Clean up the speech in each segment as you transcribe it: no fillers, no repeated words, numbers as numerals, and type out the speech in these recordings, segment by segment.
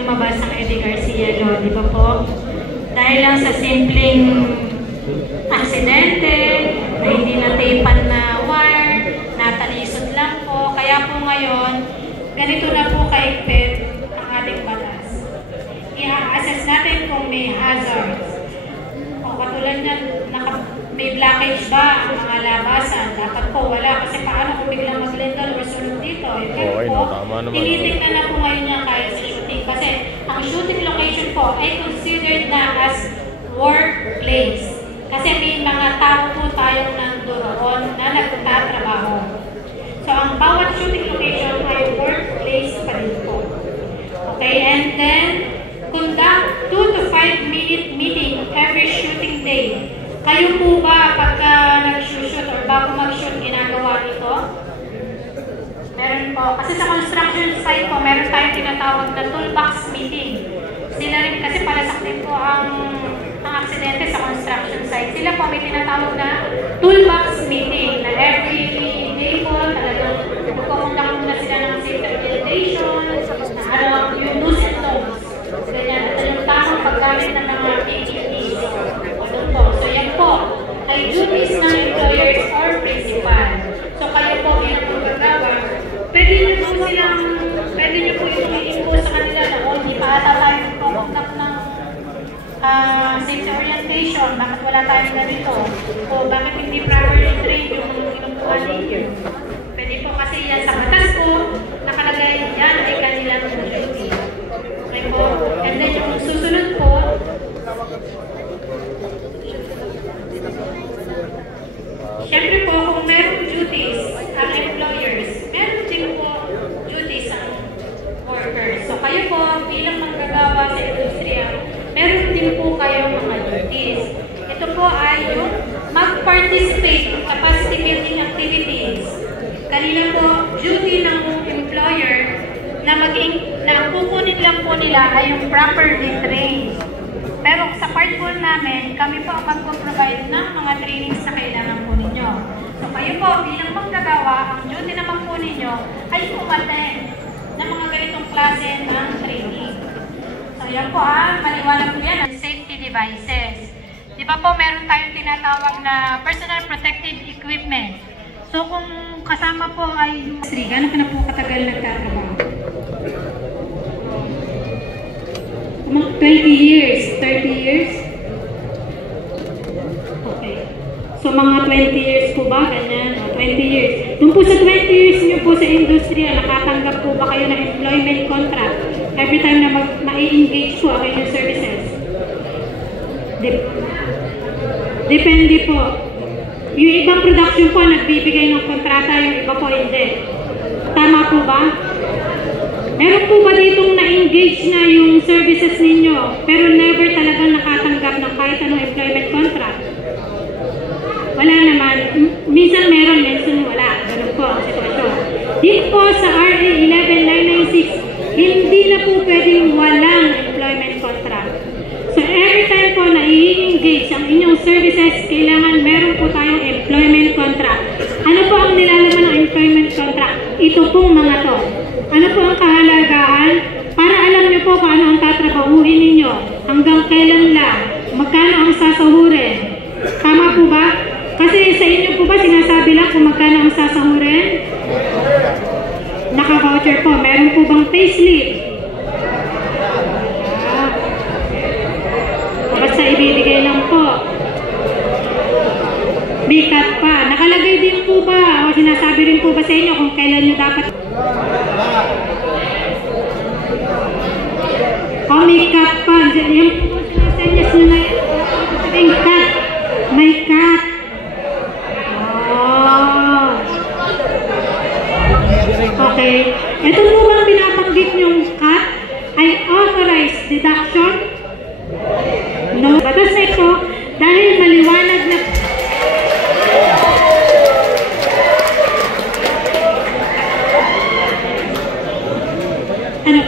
lumabas ang Eddie Garcia Law, di ba po? Dahil lang sa simpleng aksidente, na hindi na-tapan na wire, natalisod lang po. Kaya po ngayon, ganito na po kaigpit ang ating batas. I-assess natin kung may hazards. O katulad niyan, may blockage ba ang mga labasan? Dapat po wala. Kasi paano kung biglang maglindol o sunod dito? Okay, no, tama naman. Tinitingnan na po ngayon niya kaya sa shooting. Kasi ang shooting location po ay considered na as workplace. Kasi may mga tao po tayong nandoon na nagtatrabaho. So ang bawat shooting location ay workplace pa rin po. Okay, and then conduct 2 to 5 minute meeting every shooting day. Kayo po ba pagka nag-shoot or bago mag-shoot ginagawa nito? Meron po. Kasi sa construction site po, meron tayong tinatawag na toolbox meeting. Sila rin kasi palasak din po ang aksidente sa construction site. Sila po may tinatawag na toolbox meeting na every day po talagang magkukundak muna sila ng safety regulation, na ano yung do's and don'ts. Ganyan, yung tamang paggamit ng mga PPEs. So yan po ay duties ng employers or principal. So kayo po bilang magagawa, pwede niyo po yung i-impose sa kanila na hindi pa ata tayo nagpapuntak ng safety orientation, bakit wala tayong ganito, o bakit hindi properly trained yung mga kinukuha ninyo. Pwede po kasi yan sa batas po, nakalagay yan ay kanilang duty. Okay po, and then yung susunod po, siyempre po, kung meron duties ang employers, meron din po duties ang workers. So kayo po, bilang manggagawa sa industriya, meron din po kayong mga duties. Ito po ay yung mag-participate in capacity building activities. Kanina po, duty ng employer na ang kukunin lang po nila ay yung properly trained. Pero sa part po namin, kami po ang mag-provide ng mga trainings na kailangan po ninyo. So kayo po, bilang manggagawa, ang duty naman po ninyo ay umattend ng mga ganitong klase ng training. So yan po maliwanag po yan ang safety devices. Di ba po meron tayong tinatawag na personal protective equipment. So kung kasama po ay gano'n ka na po katagal nagtatrabaho? 20 years, 30 years? Okay. So mga 20 years po ba? Ganyan, 20 years. Nung po sa 20 years nyo po sa industriya, nakatanggap po ba kayo ng employment contract every time na ma-engage po ang inyong services? Depende po. Yung ibang production po nagbibigay ng kontrata, yung iba po hindi. Tama po ba? Meron po ba ditong na-engage na yung services ninyo pero never talagang nakatanggap ng kahit anong employment contract? Wala naman. Minsan meron, minsan wala. Ganun po ang sitwasyon. Dito po sa RA 11996, hindi na po pwedeng walang employment contract. So every time po na i-engage ang inyong services, kailangan meron po tayong employment contract. Ano po ang nilalaman ng employment contract? Ito pong mga to. Ano po ang kahalagahan? Para alam niyo po kung ano ang tatrabahuhin ninyo. Hanggang kailan lang. Magkano ang sasahurin. Tama po ba? Kasi sa inyo po ba sinasabi lang kung magkano ang sasahurin? Naka-voucher po. Meron po bang payslip? Basta ibibigay lang po. May cut pa. Nakalagay din po ba? O sinasabi rin po ba sa inyo kung kailan nyo dapat? O may cut pa. Yan po sinasenyas nyo na yung cut. May cut. Oh. Okay. Ito po bang binabanggit yung cut ay authorized deduction? No. Batas na ito dahil maliwanag na ano?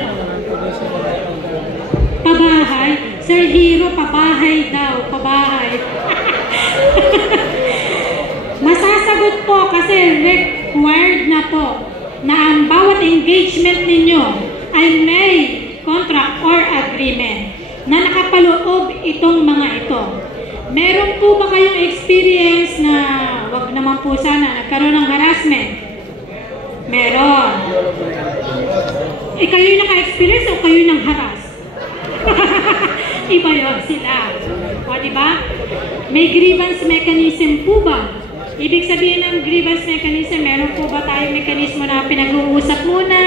Pabahay? Sir Hero, pabahay daw. Pabahay. Masasagot po kasi required na po na ang bawat engagement ninyo ay may contract or agreement na nakapaloob itong mga ito. Meron po ba kayong experience na, wag naman po sana, nagkaroon ng harassment? Meron. Kayo yung naka-experience o kayo nang harass? Iba yun sila. O, diba? May grievance mechanism po ba? Ibig sabihin ng grievance mechanism, meron po ba tayong mekanismo na pinag-uusap muna?